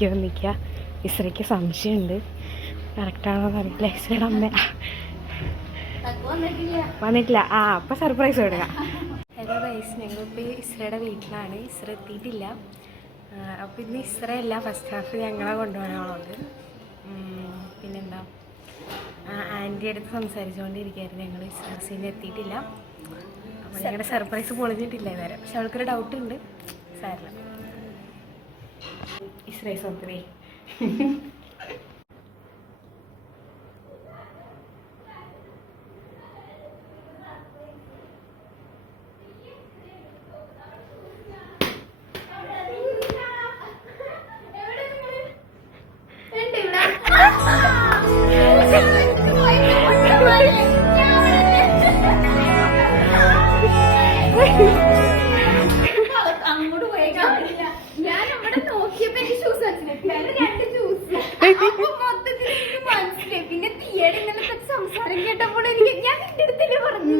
നോക്കി വന്നിക്കുക. ഇസ്രയ്ക്ക് സംശയമുണ്ട്, കറക്റ്റാണോ അറിയില്ല. ഇസ്രയുടെ അമ്മ വന്നിട്ടില്ല. അപ്പം സർപ്രൈസ് കൊടുക്കാം. ഹലോ ഗൈസ്, ഞങ്ങളിപ്പോൾ ഇസ്രയുടെ വീട്ടിലാണ്. ഇസ്ര എത്തിയിട്ടില്ല. അപ്പോൾ ഇന്ന് ഇസ്രയല്ല, ഫസ്റ്റ് ഹാഫ് ഞങ്ങളെ കൊണ്ടുപോകാനുള്ളത്. പിന്നെന്താ, ആൻറ്റി അടുത്ത് സംസാരിച്ചുകൊണ്ടിരിക്കുകയായിരുന്നു ഞങ്ങൾ. ഇസ്രസിന് എത്തിയിട്ടില്ല. അപ്പോൾ ഞങ്ങളുടെ സർപ്രൈസ് പൊളിഞ്ഞിട്ടില്ല ഇതുവരെ. പക്ഷെ അവൾക്കൊരു ഡൗട്ടുണ്ട്. സാരില്ല, ഇസ്രേ സ്വന്തമേ. അങ്ങോട്ട് പോയി കാണില്ല. ഞാൻ അവിടെ നോക്കിയപ്പോ എനിക്ക് ജ്യൂസ് രണ്ട് ജ്യൂസ് മൊത്തത്തിൽ എനിക്ക് മനസ്സിലായി. പിന്നെ തീയുടെ ഇന്നലെ സംസാരം കേട്ടപ്പോൾ എനിക്ക് ഞാൻ നിന്റെ അടുത്തല്ലേ പറഞ്ഞു.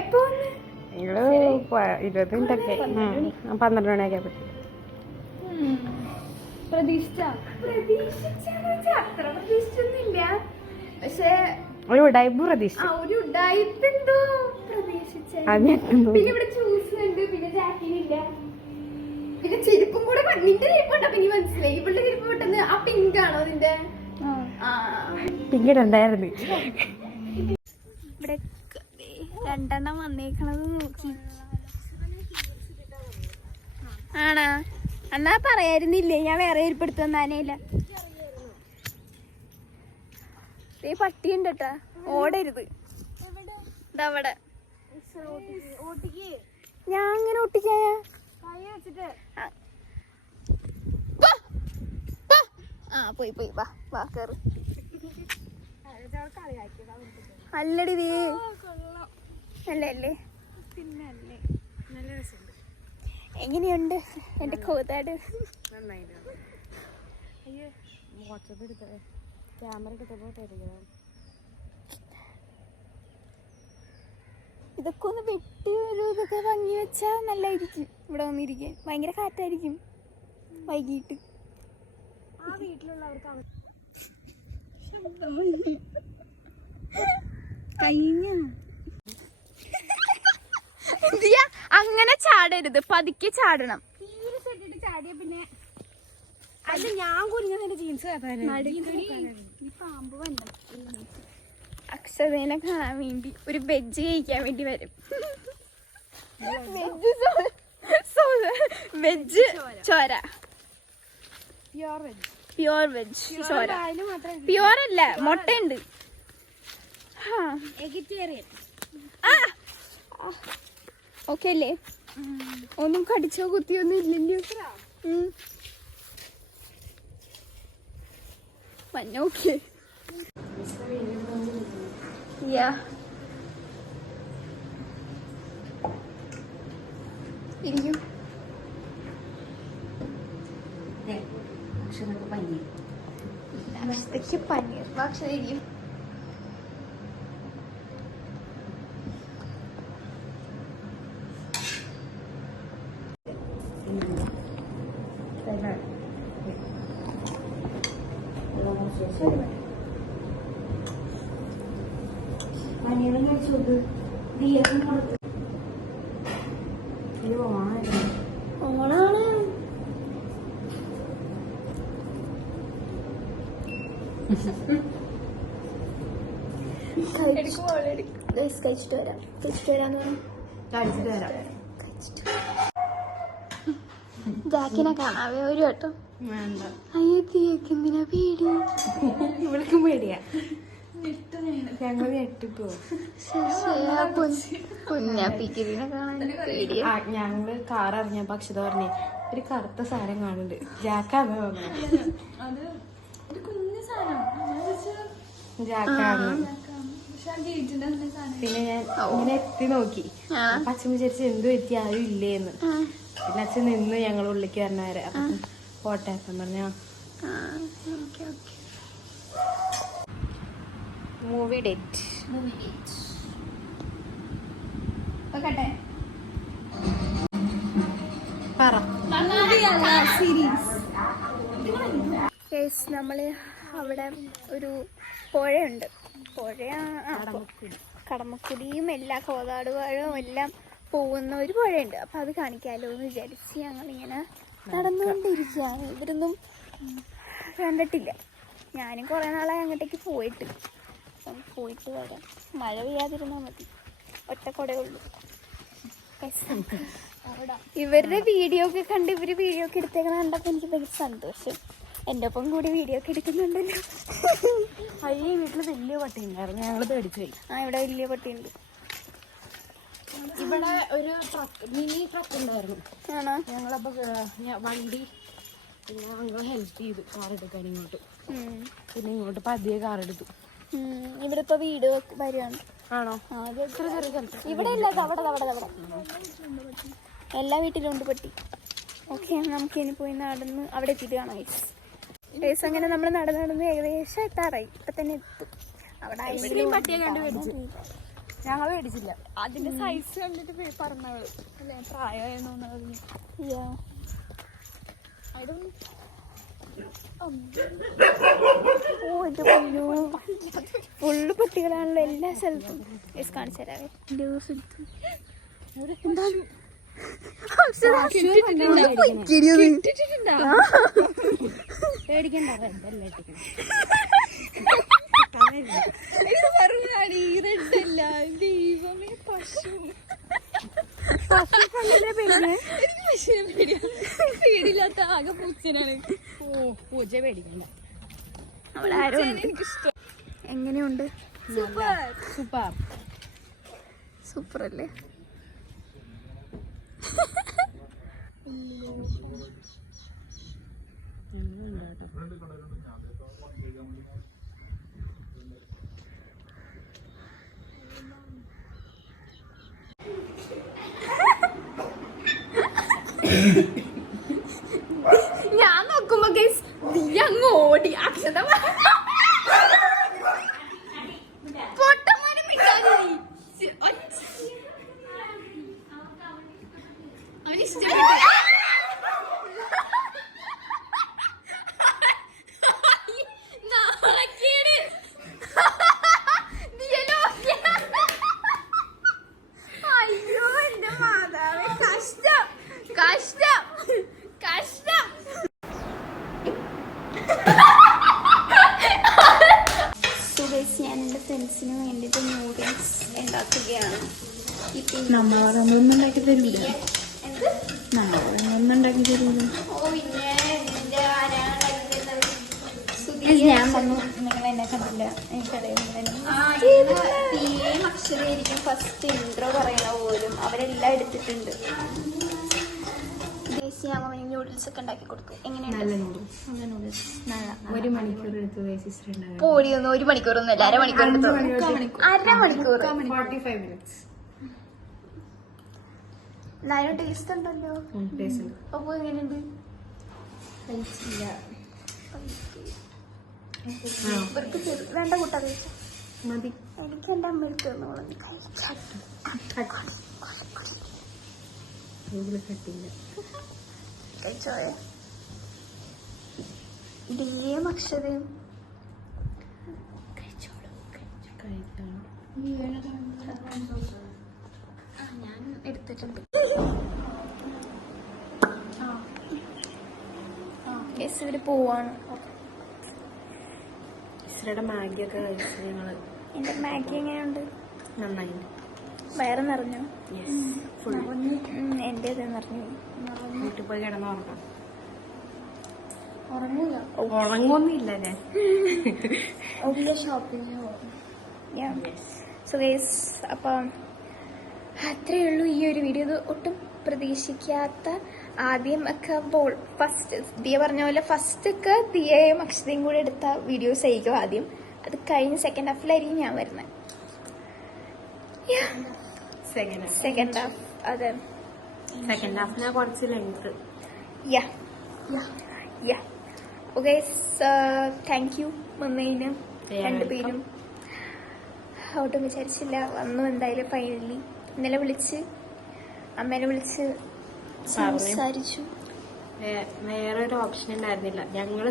എപ്പോ 20 മിനിറ്റൊക്കെ 12 മണിയൊക്കെ അത്ര പ്രതീക്ഷിച്ചൊന്നുമില്ല. പക്ഷെ ഒരു ഉടായ്പ പ്രതീക്ഷിച്ചു. ഒരു ഉടായ്പ എന്തോ പ്രതീക്ഷിച്ച. പിന്നെ ഇവിടെ ജ്യൂസ് ഉണ്ട്, പിന്നെ ജാക്കിനില്ല, പിന്നെ ചെരുപ്പും കൂടെ. നിന്റെ ചെരുപ്പുണ്ടോ? പിന്നെ മനസ്സിലായി ഇവളുടെ ചെരുപ്പ് പെട്ടെന്ന് ആ പിങ്ക് ആണോ നിന്റെ? പിങ്ക് ഉണ്ടായിരുന്നു. ഇവിടെ 2 വന്നേക്കണത് നോക്കി ആണാ? എന്നാ പറയായിരുന്നില്ലേ, ഞാൻ വേറെ ചെരുപ്പെടുത്തു തന്നാനേയില്ല. പട്ടിയുണ്ട് കേട്ടാ, ഓടരുത്. ഇതവിടെ ഞാൻ അങ്ങനെ ഒട്ടിക്കായ പോയി പോയി വാ വാ കേറ്. അല്ലടി നീ അല്ലേ അല്ലേ? എങ്ങനെയുണ്ട് എന്റെ കോതാട്? ഇതൊക്കെ ഒന്ന് വെട്ടി ഒരു ഇതൊക്കെ ഭംഗി വെച്ചാ നല്ലായിരിക്കും. ഇവിടെ വന്നിരിക്കാൻ ഭയങ്കര കാറ്റായിരിക്കും വൈകിട്ട്. അങ്ങനെ ചാടരുത്, പതുക്കെ ചാടണം. ചാടിയ പിന്നെ അല്ല, ഞാൻ കുഞ്ഞിന്റെ ജീൻസ് പാമ്പ് വന്നു. അക്ഷതേനെ കാണാൻ വേണ്ടി ഒരു വെജ് കഴിക്കാൻ വേണ്ടി വരും. വെജ് ചോര, പ്യുവർ വെജ് ചോര. പ്യുവർ അല്ല, മുട്ടയുണ്ട്. ഓക്കെ അല്ലേ? ഒന്നും കടിച്ചോ കുത്തിയൊന്നും ഇല്ലല്ലോ. ഓക്കെ ഇരിക്കും. പനീർ ഭക്ഷണം ഇരിക്കും. ഓണാണ്. കഴിച്ചിട്ട് വരാം. ജാക്കിനെ കാണാവേ ഒരു വട്ടം. അയ്യത്തിയെന്തിനാ പേടി? ഇവൾക്കും പേടിയാ. ഞങ്ങൾ ഞെട്ടിപ്പോ. കുഞ്ഞാപ്പിക്കിനെ കാണാൻ പേടിയാ. ഞങ്ങള് കാർ ഇറങ്ങിയപ്പോ അക്ഷത പറഞ്ഞേ ഒരു കറുത്ത സാധനം കാണുന്നുണ്ട്. ജാക്കാന്ന് തോന്നുന്നു. ജാക്കാന്ന്. പിന്നെ ഞാൻ ഇങ്ങനെ എത്തി നോക്കി. അപ്പൊ അച്ഛൻ വിചാരിച്ച് എന്ത് പറ്റി, ആരും ഇല്ലേന്ന്. പിന്നെ അച്ഛൻ നിന്ന് ഞങ്ങൾ ഉള്ളിലേക്ക് വരണവരെ. അപ്പൊ പോട്ടെ അച്ഛൻ പറഞ്ഞ മൂവി ഡേറ്റ്. പറ സീരീസ് നമ്മൾ അവിടെ ഒരു പുഴയുണ്ട്. പുഴ കടമക്കുടിയും എല്ലാ കോതാട് വാഴവും എല്ലാം പോകുന്ന ഒരു പുഴയുണ്ട്. അപ്പം അത് കാണിക്കാമല്ലോ എന്ന് വിചാരിച്ച് ഞങ്ങളിങ്ങനെ നടന്നുകൊണ്ടിരിക്കുകയാണ്. ഇവരൊന്നും കണ്ടിട്ടില്ല. ഞാനും കുറേ നാളായി അങ്ങോട്ടേക്ക് പോയിട്ട് വരാം. മഴ പെയ്യാതിരുന്നാൽ മതി. ഒറ്റ കുടയുള്ളൂ. ഇവരുടെ വീഡിയോ ഒക്കെ കണ്ട് വീഡിയോ ഒക്കെ എടുത്തേക്കണ കണ്ടപ്പോൾ എനിക്ക് ഭയങ്കര സന്തോഷം. എൻ്റെ ഒപ്പം കൂടി വീഡിയോ ഒക്കെ എടുക്കുന്നുണ്ടല്ലോ. ഈ വീട്ടിൽ വലിയ പട്ടി ഉണ്ടായിരുന്നു, ഞങ്ങൾ പേടിച്ചു പോയി. ഇവിടെ വലിയ പട്ടിയുണ്ട്. ഇവിടെ ഒരു ട്രക്ക്, മിനി ട്രക്ക് ഉണ്ടായിരുന്നു. ആണോ? ഞങ്ങളപ്പോൾ വണ്ടി പിന്നെ ഞങ്ങൾ ഹെൽപ്പ് ചെയ്തു കാർ എടുക്കാൻ ഇങ്ങോട്ട്. പിന്നെ ഇങ്ങോട്ട് പതിയെ കാർ എടുത്തു. ഇവിടെ ഇപ്പൊ വീട് വരുവാണ്. ആണോ? ഇത്ര ചെറിയ സ്ഥലത്ത് ഇവിടെ ഇല്ല. അവിടെ എല്ലാ വീട്ടിലും ഉണ്ട് പട്ടി. ഓക്കെ, നമുക്ക് ഇനി പോയി നടന്ന് അവിടെ എത്തിയിട്ട് കാണാം. ഗൈസ് അങ്ങനെ നമ്മൾ നടന്ന് ഏകദേശം എത്താറായി. ഇപ്പൊ തന്നെ എത്തും. അവിടെ പട്ടിയെ കണ്ട് മേടിച്ചു. ഞങ്ങൾ മേടിച്ചില്ല. അതിന്റെ സൈസ് കണ്ടിട്ട് പറഞ്ഞത് അല്ലേ, പ്രായമായെന്ന് തോന്നുന്നത്. ഫുള്ള് പട്ടികളാണല്ലോ എല്ലാ സ്ഥലത്തും. കാണിച്ചു തരാവേ. പേടില്ലാത്ത ആകെ പൂച്ചനാണ്. പൂച്ച പേടിക്കണ്ട. അവിടെ ആരും എനിക്കിഷ്ടം. എങ്ങനെയുണ്ട്? സൂപ്പർ സൂപ്പർ അല്ലേ? ഞാൻ നോക്കുമ്പോ ഗൈസ് നീ അങ്ങ് ഓടി. അക്ഷത പൊട്ടമാനും അയ്യോ എന്റെ മാതാവേ, കഷ്ടം കഷ്ടം കഷ്ടം. ഞാൻ എൻ്റെ ഫ്രണ്ട്സിന് വേണ്ടിയിട്ട് നൂഡിൽസ് ഉണ്ടാക്കുകയാണ്. നമ്മളൊന്നും ഉണ്ടാക്കി തരില്ല. നമ്മളൊന്നും ഉണ്ടാക്കി തരില്ല. ഞാൻ വന്നു, നിങ്ങൾ എന്നെ കണ്ടില്ല. അക്ഷരമായിരിക്കും ഫസ്റ്റ് ഇൻട്രോ പറയണ പോലും. അവരെല്ലാം എടുത്തിട്ടുണ്ട്. നൂഡിൽസ് ഒക്കെ ഉണ്ടാക്കി കൊടുത്തു. എങ്ങനെയുണ്ട്? 1 മണിക്കൂർ എടുത്തു. പോടിയൊന്നും 1 മണിക്കൂറൊന്നും അല്ല, അരമണിക്കൂർ എടുത്തു. അരമണിക്കൂർ 45 minutes. എന്നാലും ടേസ്റ്റ് ഉണ്ടല്ലോ. അപ്പൊ എങ്ങനെയുണ്ട്? ഇവർക്ക് വേണ്ട കൂട്ടാ കഴിച്ചു മതി. എനിക്ക് എന്റെ അമ്മ എടുത്ത് കഴിച്ചോയെ. ഇടിയും അക്ഷരയും ഞാൻ എടുത്തിട്ടുണ്ട്. ഇവര് പോവാണ്. മാഗിയൊക്കെ കഴിച്ചു ഞങ്ങള്. എന്റെ മാഗി എങ്ങനെയുണ്ട്? നന്നായി. വയറ് നിറഞ്ഞു. എന്റെ നിറഞ്ഞു. വീട്ടിൽ പോയി കിടന്നുറങ്ങാം. ഉറങ്ങില്ല. ഉറങ്ങൊന്നുമില്ല ഞാൻ. ഷോപ്പിംഗ്. സോ ഗൈസ്, അപ്പം അത്രയേ ഉള്ളൂ ഈ ഒരു വീഡിയോ. ഇത് ഒട്ടും പ്രതീക്ഷിക്കാത്ത, ആദ്യം ഒക്കെ ഫസ്റ്റ് ദിയ പറഞ്ഞ പോലെ ഫസ്റ്റ് ഒക്കെ ദിയയും അക്ഷതയും കൂടെ എടുത്ത വീഡിയോസ് ആയിരിക്കും ആദ്യം. അത് കഴിഞ്ഞ് സെക്കൻഡ് ഹാഫിലായിരിക്കും ഞാൻ വരുന്നത്. Second half. അതെ, സെക്കൻഡ് ഹാഫിന് കുറച്ച് ലെങ്ത്. ഓക്കെ, താങ്ക് യു വന്നതിന് രണ്ടുപേരും. ഒട്ടും വിചാരിച്ചില്ല, വന്നു എന്തായാലും ഫൈനലി. ഇന്നലെ വിളിച്ച് അമ്മേനെ വിളിച്ച് സംസാരിച്ചു. വേറൊരു ഓപ്ഷൻ ഉണ്ടായിരുന്നില്ല. ഞങ്ങള്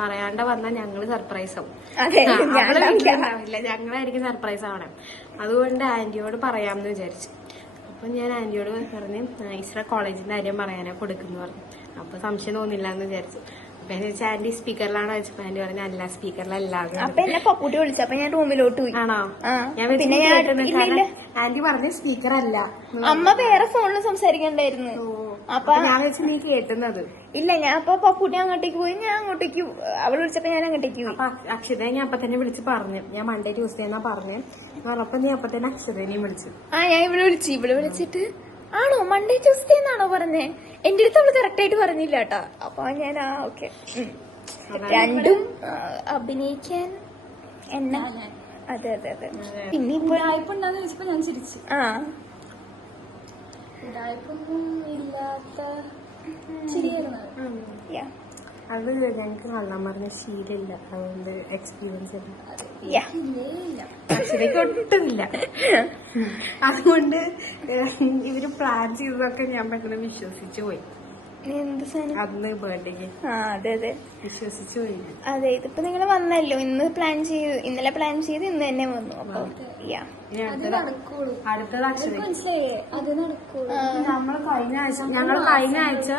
പറയാണ്ട് വന്നാൽ ഞങ്ങള് സർപ്രൈസ് ആവും. അതെ, അവള് വീട്ടിലുണ്ടാവില്ല, ഞങ്ങളായിരിക്കും സർപ്രൈസ് ആവണം. അതുകൊണ്ട് ആന്റിയോട് പറയാമെന്ന് വിചാരിച്ചു. അപ്പൊ ഞാൻ ആന്റിയോട് പറഞ്ഞു ഇസ്ര കോളേജിന്റെ കാര്യം പറയാനാ കൊടുക്കുന്നു പറഞ്ഞു. അപ്പൊ സംശയം തോന്നില്ല എന്ന് വിചാരിച്ചു. അപ്പൊ ഞാൻ ചോദിച്ചാൽ ആന്റി സ്പീക്കറിലാണ് വെച്ചപ്പോ ആന്റി പറഞ്ഞു അല്ല സ്പീക്കറിലല്ല. അപ്പൊ എന്നെ പപ്പൂട്ടി വിളിച്ചു. അപ്പൊ ഞാൻ റൂമിലോട്ട് പോയി. ആണോ? ഞാൻ പിന്നെ ആന്റി പറഞ്ഞ സ്പീക്കർ അല്ല, അമ്മ വേറെ ഫോണിൽ സംസാരിക്കണ്ടായിരുന്നു. അപ്പൊ ഞാൻ വെച്ച് നീ കേട്ടുന്നത്. ഇല്ല, ഞാൻ അപ്പൊ പപ്പൂട്ടി അങ്ങോട്ടേക്ക് പോയി, ഞാൻ അങ്ങോട്ടേക്ക് അവൾ വിളിച്ചപ്പോ ഞാൻ അങ്ങോട്ടേക്ക് പോയി. അപ്പൊ അക്ഷതയെ ഞാൻ അപ്പൊ തന്നെ വിളിച്ച് പറഞ്ഞു, ഞാൻ മൺഡേ ട്യൂസ്ഡേ എന്നാ പറഞ്ഞു. അപ്പൊ നീ അപ്പൊ തന്നെ അക്ഷതനെയും വിളിച്ചു. ഞാൻ ഇവിടെ വിളിച്ചിട്ട് ആണോ മൺഡേ ട്യൂസ്ഡേ എന്നാണോ പറഞ്ഞേ? എന്റെ അടുത്ത് അവള് കറക്റ്റ് ആയിട്ട് പറഞ്ഞില്ല കേട്ടാ. അപ്പൊ ഞാൻ ഓക്കെ രണ്ടും അഭിനയിക്കാൻ എന്നെ. അതെ അതെ അതെ. പിന്നെ ഉടായ്പുണ്ടാന്ന് ചോദിച്ചപ്പോ ഞാൻ ചിരിച്ചു. ഉടായ്പൊന്നും ഇല്ലാത്ത ചിരിയായിരുന്നു. അത് ഞങ്ങക്ക് കള്ളം പറഞ്ഞ ശീലമില്ല, അതുകൊണ്ട് എക്സ്പീരിയൻസ് ഇല്ല, അക്ഷരയ്ക്ക് ഒട്ടുമില്ല. അതുകൊണ്ട് ഇവര് പ്ലാൻ ചെയ്തതൊക്കെ ഞാൻ പെട്ടെന്ന് വിശ്വസിച്ചു പോയി. എന്ത് സാധനം? അന്ന് ബർത്ത്ഡേക്ക്. അതെ അതെ, വിശ്വസിച്ചു പോയി. അതെ, ഇതിപ്പോ നിങ്ങള് വന്നല്ലോ, ഇന്നലെ പ്ലാൻ ചെയ്ത് ഇന്ന് തന്നെ വന്നു. അപ്പൊ അടുത്തത് അക്ഷരയ്ക്ക് മനസ്സിലായേ? അത് നടക്കുള്ളൂ. ഞങ്ങൾ കഴിഞ്ഞ ആഴ്ച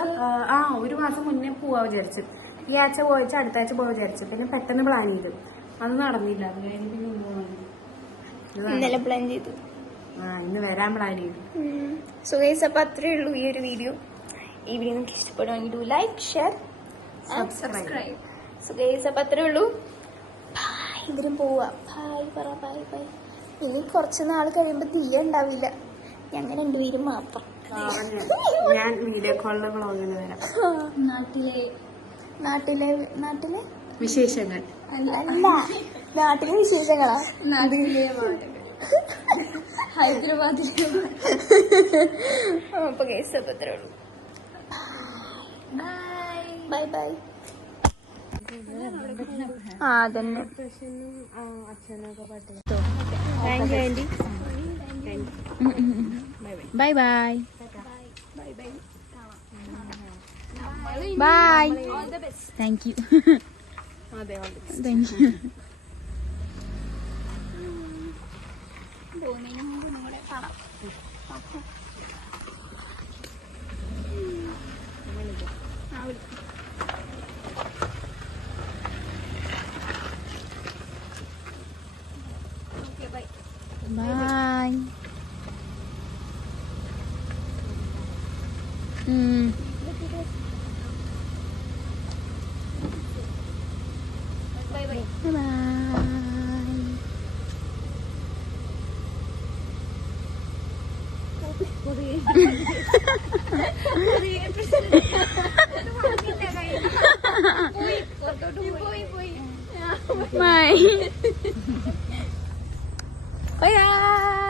ഒരു മാസം മുന്നേ പോവാ വിചാരിച്ചു. ഈ ആഴ്ച പോയിച്ച അടുത്ത ആഴ്ച പോവാ വിചാരിച്ചു. പിന്നെ പെട്ടെന്ന് പ്ലാൻ ചെയ്തു, അത് നടന്നില്ല. അത് കഴിഞ്ഞ് പിന്നെ ഇന്നലെ പ്ലാൻ ചെയ്തു, ഇന്ന് വരാൻ പ്ലാൻ ചെയ്തു. സോ ഗൈസ്, അപ്പൊ അത്രേ ഉള്ളൂ ഈ ഒരു വീഡിയോ. ഈ വീഡിയോ നിങ്ങൾക്ക് ഇഷ്ടപ്പെടുവാണെങ്കിൽ do like, share and subscribe. So guys, അപ്പൊ അത്രേ ഉള്ളൂ. ബൈ. ഇവരും പോവാ. ബൈ പറ, ബൈ ബൈ. ഇനി കുറച്ച് നാൾ കഴിയുമ്പോ തീരെ ഉണ്ടാവില്ല, ഞങ്ങൾ രണ്ടുപേരും മാത്രം. ഞാൻ വീഡിയോ കോളിലെ വ്ളോഗിന് വരാം. നാട്ടിലെ വിശേഷങ്ങൾ അല്ല, നാട്ടിലെ വിശേഷങ്ങളാ. ഹൈദരാബാദിലെ അപ്പൊ ഗൈസ്, അപ്പൊ അത്രേ ഉള്ളൂ. Bye bye. അതന്നെ. Thank you aunty. Bye bye bye. Thank you. Thank you. Bye. Bye. Bye. Bye.